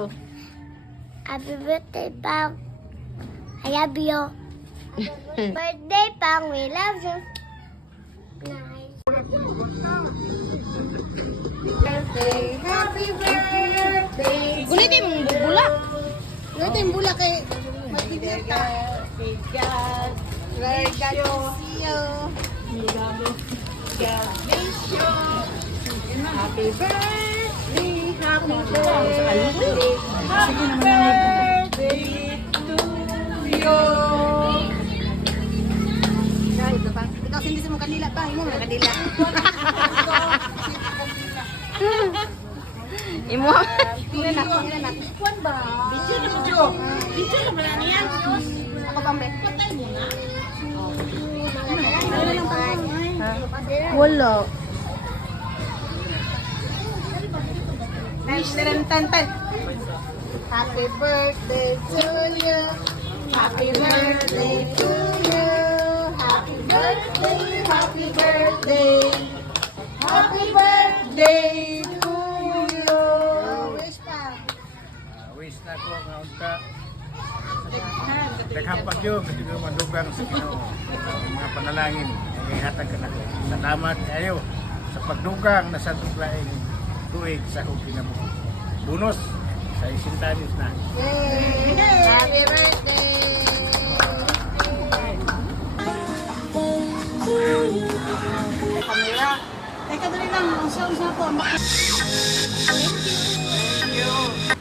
Oh. Happy birthday, Pang. I love you. Birthday, Pang. We love you. Birthday, happy birthday. Ulitin mong bubulak. Ito yung bula kay magbigyan ka. Kay God. Lord God bless you. God bless you. Happy birthday. Happy birthday. Happy birthday to you. Guys, ito pa. Ikaw sindi mo kanila pa. Imo nga kanila. Imo. Ilan na? Ilan na? Ikuan ba? Video. Video naman na niya. Ako pambe. Patay mo na. Wala. Tan. Happy birthday to you. Happy birthday to you. Happy birthday. Happy birthday. Happy birthday to you. Wish pa. Wish na ko nga unta. Daghang pagyo kasi ko madugang sa Ginoo. Ang mga panalangin ay hatag ka nako. Salamat kayo sa pagdugang na sa laing tuig sa akong kinabuhi. Bonus sa isintanis na. Yay! Happy birthday! Kamera. Teka, dali lang. Ang sounds na po. Thank you.